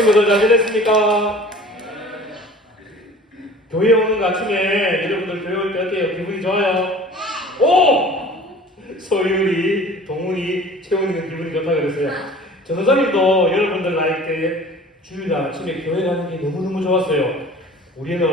친구들 잘 지냈습니까? 교회 오는 거 아침에 여러분들 교회 올 때 어때요? 기분이 좋아요? 오! 소율이, 동훈이, 채원이는 기분이 좋다고 그랬어요. 전도사님도 여러분들 나이 때 주일날 아침에 교회 가는 게 너무너무 좋았어요. 우리는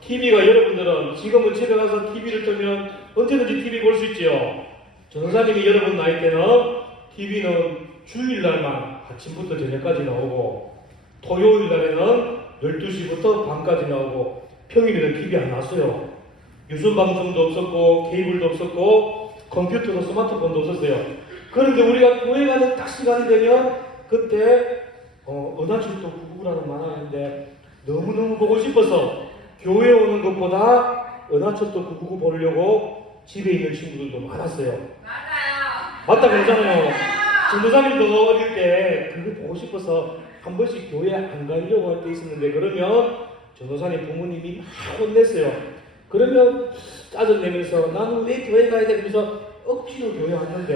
TV가 여러분들은 지금은 집에 가서 TV를 틀면 언제든지 TV 볼 수 있지요. 전도사님이 여러분 나이 때는 TV는 주일날만 아침부터 저녁까지 나오고 토요일 날에는 12시부터 밤까지 나오고 평일에는 TV 안 나왔어요. 유선 방송도 없었고 케이블도 없었고 컴퓨터도 스마트폰도 없었어요. 그런데 우리가 교회 가는 딱 시간이 되면 그때 은하철도 999라는 만화인데 너무너무 보고 싶어서 교회 오는 것보다 은하철도 999 보려고 집에 있는 친구들도 많았어요. 맞아요. 맞다 그러잖아요. 전도사님도 어릴 때 그거 보고 싶어서 한 번씩 교회 안 가려고 할 때 있었는데 그러면 전도사님 부모님이 막 혼냈어요. 그러면 짜증내면서 나는 왜 교회 가야 돼? 그래서 억지로 교회 왔는데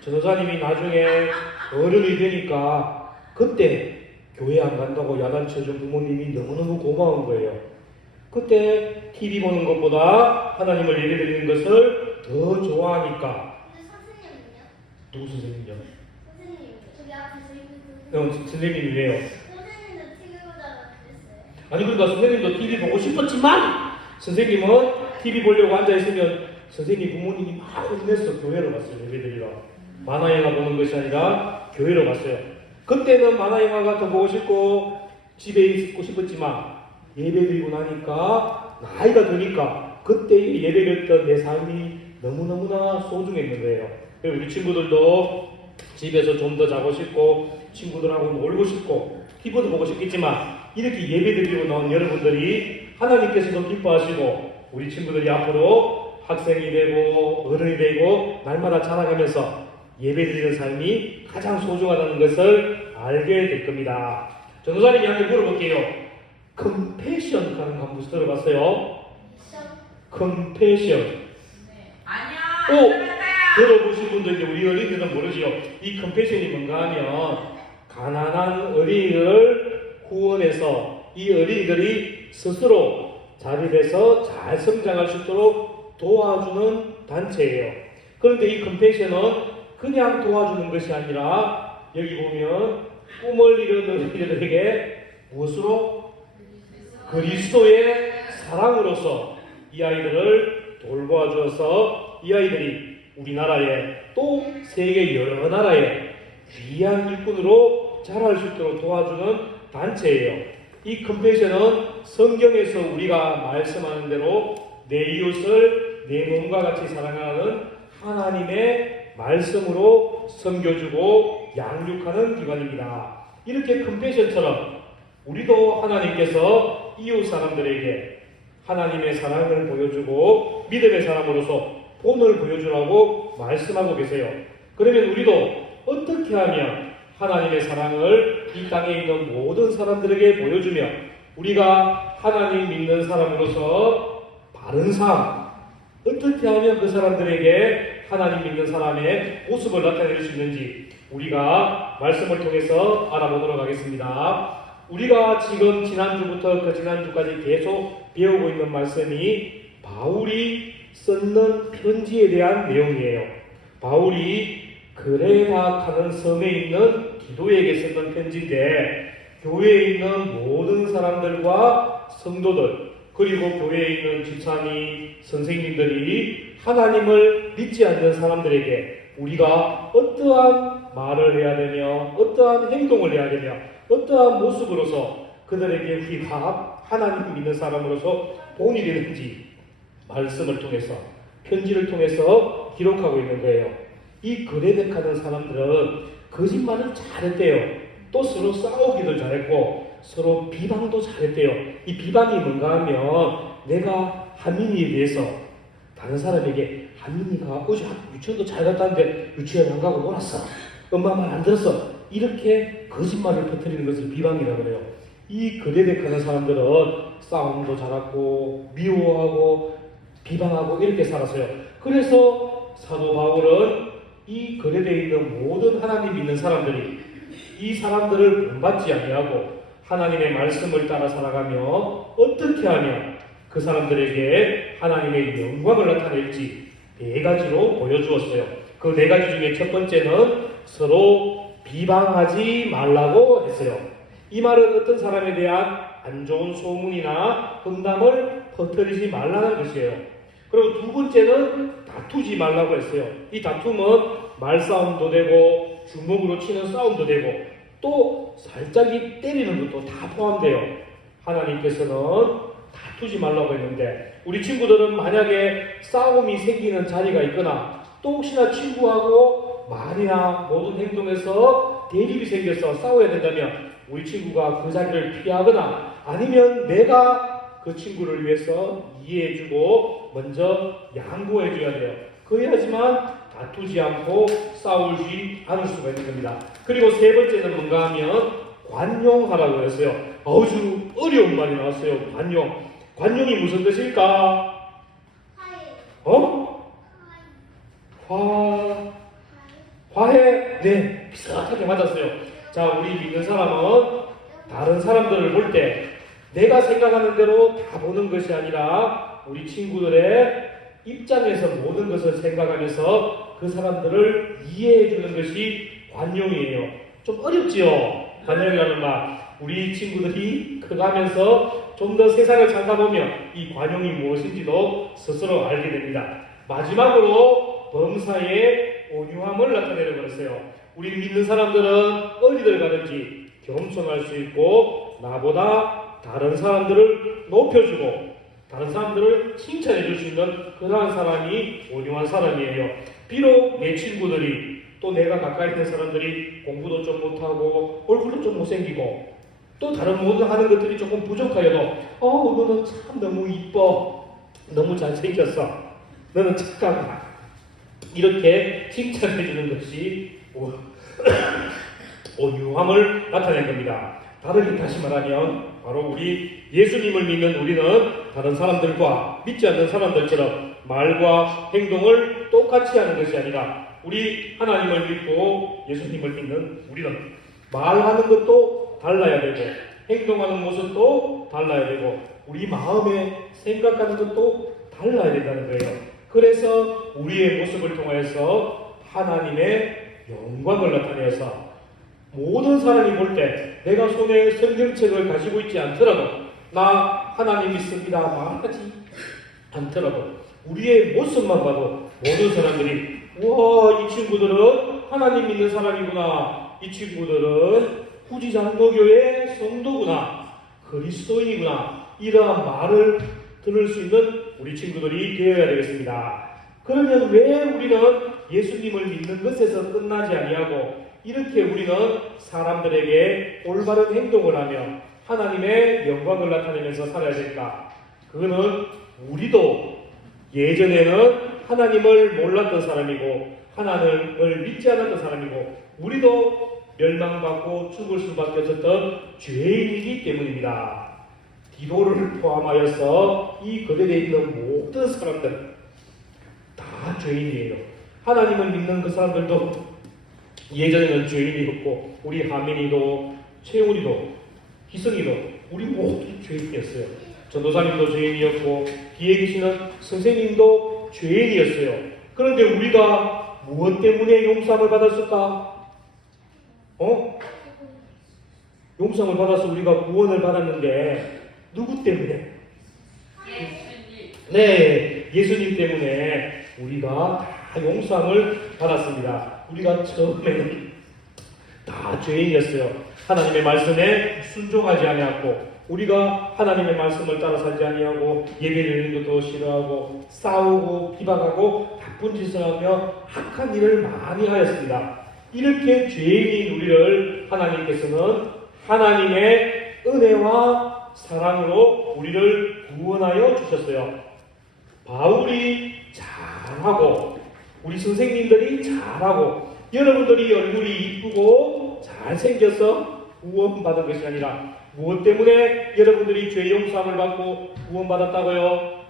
전도사님이 나중에 어른이 되니까 그때 교회 안 간다고 야단쳐준 부모님이 너무너무 고마운 거예요. 그때 TV 보는 것보다 하나님을 예배드리는 것을 더 좋아하니까. 근데 선생님은요? 누구 선생님이요? 선생님 저기 앞에 저기 선생님이래요. 선생님도 TV 보다가 그랬어요. 아니 그러니까 선생님도 TV 보고 싶었지만 선생님은 TV 보려고 앉아있으면 선생님 부모님이 막 혼내서 교회로 갔어요. 예배드리러. 만화영화 보는 것이 아니라 교회로 갔어요. 그때는 만화영화가 더 보고 싶고 집에 있고 싶었지만 예배드리고 나니까 나이가 드니까 그때 예배드렸던 내 삶이 너무너무나 소중했는 거예요. 우리 친구들도 집에서 좀 더 자고 싶고 친구들하고 놀고 싶고 TV도 보고 싶겠지만 이렇게 예배드리고 나온 여러분들이 하나님께서도 기뻐하시고 우리 친구들이 앞으로 학생이 되고 어른이 되고 날마다 자라가면서 예배드리는 삶이 가장 소중하다는 것을 알게 될 겁니다. 전도사님이 한번 물어볼게요. 컴패션 하는 거 한번 들어봤어요? 컴패션. 네. 오! 아니요. 들어보신 분들 이제 우리 어린이들은 모르지요. 이 컴패션이 뭔가 하면 가난한 어린이를 후원해서 이 어린이들이 스스로 자립해서 잘 성장할 수 있도록 도와주는 단체예요. 그런데 이 컴패션은 그냥 도와주는 것이 아니라 여기 보면 꿈을 이루는 어린이들에게 무엇으로? 그리스도의 사랑으로서 이 아이들을 돌보아주어서 이 아이들이 우리나라에 또 세계 여러 나라에 귀한 일꾼으로 자랄 수 있도록 도와주는 단체예요. 이 컴패션은 성경에서 우리가 말씀하는 대로 내 이웃을 내 몸과 같이 사랑하는 하나님의 말씀으로 섬겨주고 양육하는 기관입니다. 이렇게 컴패션처럼 우리도 하나님께서 이웃 사람들에게 하나님의 사랑을 보여주고 믿음의 사람으로서 본을 보여주라고 말씀하고 계세요. 그러면 우리도 어떻게 하면 하나님의 사랑을 이 땅에 있는 모든 사람들에게 보여주며 우리가 하나님 믿는 사람으로서 바른 삶, 어떻게 하면 그 사람들에게 하나님 믿는 사람의 모습을 나타낼 수 있는지 우리가 말씀을 통해서 알아보도록 하겠습니다. 우리가 지금 지난주부터 그 지난주까지 계속 배우고 있는 말씀이 바울이 썼는 편지에 대한 내용이에요. 바울이 그레나라는 섬에 있는 기도에게 썼는 편지인데 교회에 있는 모든 사람들과 성도들 그리고 교회에 있는 지참이 선생님들이 하나님을 믿지 않는 사람들에게 우리가 어떠한 말을 해야 되며 어떠한 행동을 해야 되며 어떠한 모습으로서 그들에게 우리가 하나님 믿는 사람으로서 본이 되는지 말씀을 통해서 편지를 통해서 기록하고 있는 거예요. 이 그레데카는 사람들은 거짓말을 잘했대요. 또 서로 싸우기도 잘했고 서로 비방도 잘했대요. 이 비방이 뭔가 하면 내가 한민이에 대해서 다른 사람에게 한민이가 어제 유치원도 잘 갔다는데 유치원 안 가고 놀았어. 엄마 말 안 들었어. 이렇게 거짓말을 퍼뜨리는 것을 비방이라고 그래요. 이 그레데카는 사람들은 싸움도 잘하고 미워하고 비방하고 이렇게 살았어요. 그래서 사도 바울은 이 거래되어 있는 모든 하나님 믿는 사람들이 이 사람들을 본받지 아니하고 하나님의 말씀을 따라 살아가며 어떻게 하면 그 사람들에게 하나님의 영광을 나타낼지 네 가지로 보여주었어요. 그 네 가지 중에 첫 번째는 서로 비방하지 말라고 했어요. 이 말은 어떤 사람에 대한 안 좋은 소문이나 험담을 퍼뜨리지 말라는 것이에요. 그리고 두 번째는 다투지 말라고 했어요. 이 다툼은 말싸움도 되고 주먹으로 치는 싸움도 되고 또 살짝이 때리는 것도 다 포함돼요. 하나님께서는 다투지 말라고 했는데 우리 친구들은 만약에 싸움이 생기는 자리가 있거나 또 혹시나 친구하고 말이나 모든 행동에서 대립이 생겨서 싸워야 된다면 우리 친구가 그 자리를 피하거나 아니면 내가 그 친구를 위해서 이해해주고 먼저 양보해줘야 돼요. 그래야지만 다투지 않고 싸우지 않을 수가 있는 겁니다. 그리고 세 번째는 뭔가 하면 관용하라고 했어요. 아주 어려운 말이 나왔어요. 관용. 관용이 무슨 뜻일까? 화해. 네, 비슷하게 맞았어요. 자, 우리 믿는 사람은 다른 사람들을 볼 때 내가 생각하는 대로 다 보는 것이 아니라 우리 친구들의 입장에서 모든 것을 생각하면서 그 사람들을 이해해 주는 것이 관용이에요. 좀 어렵지요? 관용이라는 말. 우리 친구들이 커가면서 좀 더 세상을 찾아보면 이 관용이 무엇인지도 스스로 알게 됩니다. 마지막으로 범사에 온유함을 나타내려 그랬어요. 우리 믿는 사람들은 어디를 가든지 겸손할 수 있고 나보다 다른 사람들을 높여주고 다른 사람들을 칭찬해 줄 수 있는 그러한 사람이 온유한 사람이에요. 비록 내 친구들이 또 내가 가까이 있는 사람들이 공부도 좀 못하고 얼굴도 좀 못생기고 또 다른 모든 하는 것들이 조금 부족하여도 너는 참 너무 이뻐, 너무 잘생겼어, 너는 착하구나 이렇게 칭찬해 주는 것이 온유함을 나타낸 겁니다. 다르게 다시 말하면 바로 우리 예수님을 믿는 우리는 다른 사람들과 믿지 않는 사람들처럼 말과 행동을 똑같이 하는 것이 아니라 우리 하나님을 믿고 예수님을 믿는 우리는 말하는 것도 달라야 되고 행동하는 모습도 달라야 되고 우리 마음에 생각하는 것도 달라야 된다는 거예요. 그래서 우리의 모습을 통해서 하나님의 영광을 나타내서 모든 사람이 볼 때 내가 손에 성경책을 가지고 있지 않더라도 나 하나님 믿습니다 말하지 않더라도 우리의 모습만 봐도 모든 사람들이 우와 이 친구들은 하나님 믿는 사람이구나, 이 친구들은 후지장로교의 성도구나, 그리스도인이구나 이러한 말을 들을 수 있는 우리 친구들이 되어야 되겠습니다. 그러면 왜 우리는 예수님을 믿는 것에서 끝나지 아니하고 이렇게 우리는 사람들에게 올바른 행동을 하며 하나님의 영광을 나타내면서 살아야 될까? 그거는 우리도 예전에는 하나님을 몰랐던 사람이고 하나님을 믿지 않았던 사람이고 우리도 멸망받고 죽을 수밖에 없었던 죄인이기 때문입니다. 디도를 포함하여서 이 거대에 있는 모든 사람들 다 죄인이에요. 하나님을 믿는 그 사람들도 예전에는 죄인이었고 우리 하민이도 최훈이도 희성이도 우리 모두 죄인이었어요. 전도사님도 죄인이었고 뒤에 계시는 선생님도 죄인이었어요. 그런데 우리가 무엇 때문에 용서함을 받았을까? 용서함을 받아서 우리가 구원을 받았는데 누구 때문에? 네, 예수님 때문에 우리가 다 용서함을 받았습니다. 우리가 처음에는 다 죄인이었어요. 하나님의 말씀에 순종하지 아니하고 우리가 하나님의 말씀을 따라 살지 아니하고 예배를 드리는 것도 싫어하고 싸우고 비방하고 나쁜 짓을 하며 악한 일을 많이 하였습니다. 이렇게 죄인인 우리를 하나님께서는 하나님의 은혜와 사랑으로 우리를 구원하여 주셨어요. 바울이 잘하고 우리 선생님들이 잘하고 여러분들이 얼굴이 이쁘고 잘생겨서 구원받은 것이 아니라 무엇 때문에 여러분들이 죄 용서함을 받고 구원받았다고요?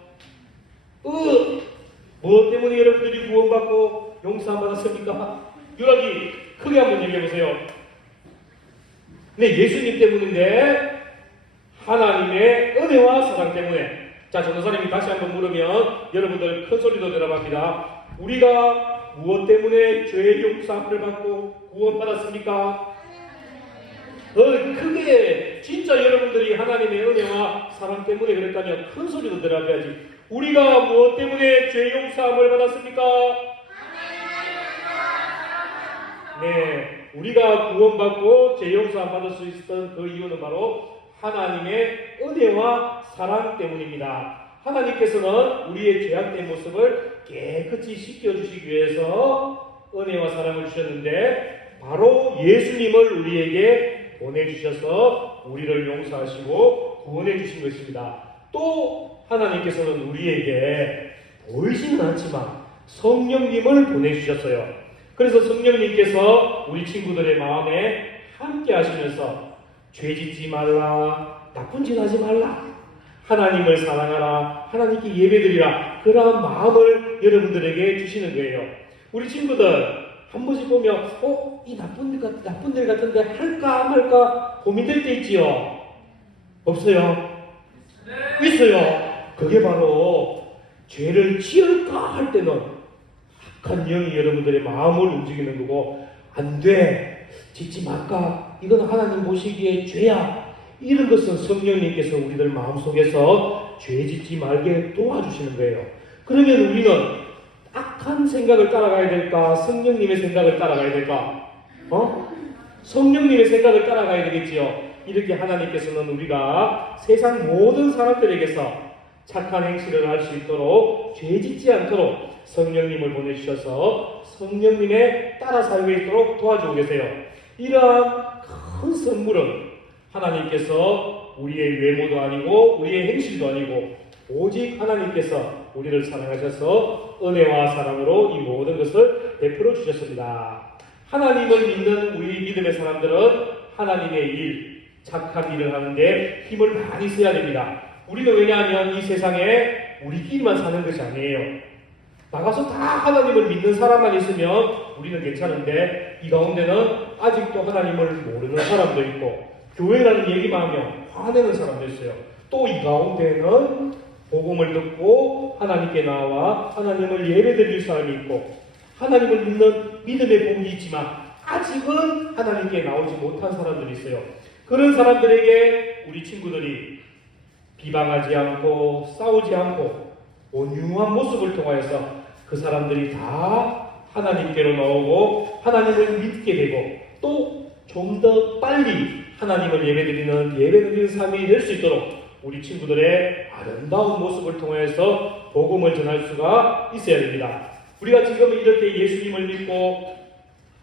무엇 때문에 여러분들이 구원받고 용서함 받았습니까? 유라기 크게 한번 얘기해 보세요. 근데 예수님 때문인데 하나님의 은혜와 사랑 때문에. 자, 전도사님이 다시 한번 물으면 여러분들 큰 소리로 대답합니다. 우리가 무엇 때문에 죄의 용서함을 받고 구원받았습니까? 크게 진짜 여러분들이 하나님의 은혜와 사랑 때문에 그랬다면 큰 소리로 대답해야지. 우리가 무엇 때문에 죄 용서함을 받았습니까? 네, 우리가 구원받고 죄 용서함 받을 수 있었던 그 이유는 바로 하나님의 은혜와 사랑 때문입니다. 하나님께서는 우리의 죄악된 모습을 깨끗이 씻겨주시기 위해서 은혜와 사랑을 주셨는데 바로 예수님을 우리에게 보내주셔서 우리를 용서하시고 구원해 주신 것입니다. 또 하나님께서는 우리에게 보이지는 않지만 성령님을 보내주셨어요. 그래서 성령님께서 우리 친구들의 마음에 함께 하시면서 죄 짓지 말라, 나쁜 짓 하지 말라, 하나님을 사랑하라, 하나님께 예배드리라, 그러한 마음을 여러분들에게 주시는 거예요. 우리 친구들 한 번씩 보면 이 나쁜 일 같은데 할까 말까 고민될 때 있지요? 없어요? 네. 있어요. 그게 바로 죄를 지을까 할 때는 악한 영이 여러분들의 마음을 움직이는 거고, 안 돼, 짓지 말까, 이건 하나님 보시기에 죄야, 이런 것은 성령님께서 우리들 마음속에서 죄 짓지 말게 도와주시는 거예요. 그러면 우리는 악한 생각을 따라가야 될까? 성령님의 생각을 따라가야 될까? 성령님의 생각을 따라가야 되겠지요. 이렇게 하나님께서는 우리가 세상 모든 사람들에게서 착한 행실을 할 수 있도록, 죄 짓지 않도록 성령님을 보내주셔서 성령님의 따라 살고 있도록 도와주고 계세요. 이러한 큰 선물은 하나님께서 우리의 외모도 아니고 우리의 행실도 아니고 오직 하나님께서 우리를 사랑하셔서 은혜와 사랑으로 이 모든 것을 베풀어 주셨습니다. 하나님을 믿는 우리 믿음의 사람들은 하나님의 일, 착한 일을 하는데 힘을 많이 써야 됩니다. 우리는 왜냐하면 이 세상에 우리끼리만 사는 것이 아니에요. 나가서 다 하나님을 믿는 사람만 있으면 우리는 괜찮은데, 이 가운데는 아직도 하나님을 모르는 사람도 있고 교회라는 얘기만 하면 화내는 사람도 있어요. 또 이 가운데는 복음을 듣고 하나님께 나와 하나님을 예배드릴 사람이 있고, 하나님을 믿는 믿음의 복이 있지만 아직은 하나님께 나오지 못한 사람들이 있어요. 그런 사람들에게 우리 친구들이 비방하지 않고 싸우지 않고 온유한 모습을 통하여서 그 사람들이 다 하나님께로 나오고 하나님을 믿게 되고, 또 좀 더 빨리 하나님을 예배드리는 삶이 될 수 있도록 우리 친구들의 아름다운 모습을 통해서 복음을 전할 수가 있어야 됩니다. 우리가 지금 이렇게 예수님을 믿고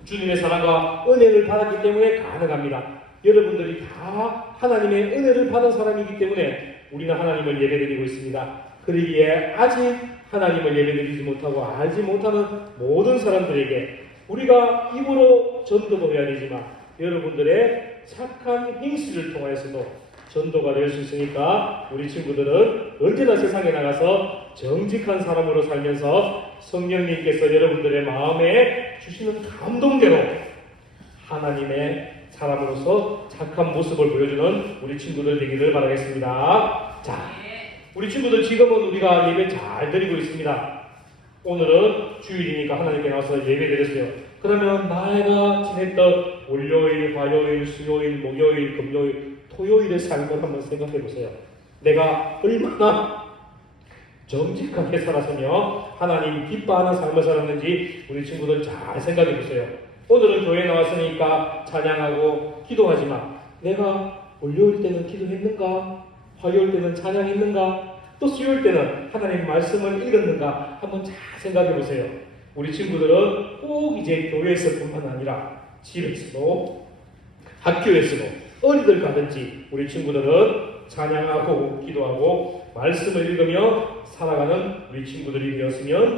주님의 사랑과 은혜를 받았기 때문에 가능합니다. 여러분들이 다 하나님의 은혜를 받은 사람이기 때문에 우리는 하나님을 예배드리고 있습니다. 그러기에 아직 하나님을 예배드리지 못하고 알지 못하는 모든 사람들에게 우리가 입으로 전도도 해야 되지만 여러분들의 착한 행실을 통해서도 전도가 될 수 있으니까 우리 친구들은 언제나 세상에 나가서 정직한 사람으로 살면서 성령님께서 여러분들의 마음에 주시는 감동대로 하나님의 사람으로서 착한 모습을 보여주는 우리 친구들 되기를 바라겠습니다. 자, 우리 친구들 지금은 우리가 예배 잘 드리고 있습니다. 오늘은 주일이니까 하나님께 나와서 예배 드렸어요. 그러면 내가 지냈던 월요일, 화요일, 수요일, 목요일, 금요일, 토요일의 삶을 한번 생각해 보세요. 내가 얼마나 정직하게 살았으며 하나님 기뻐하는 삶을 살았는지 우리 친구들 잘 생각해 보세요. 오늘은 교회 나왔으니까 찬양하고 기도하지만 내가 월요일 때는 기도했는가? 화요일 때는 찬양했는가? 또 수요일 때는 하나님 말씀을 읽었는가? 한번 잘 생각해 보세요. 우리 친구들은 꼭 이제 교회에서뿐만 아니라 집에서도 학교에서도 어디들 가든지 우리 친구들은 찬양하고 기도하고 말씀을 읽으며 살아가는 우리 친구들이 되었으면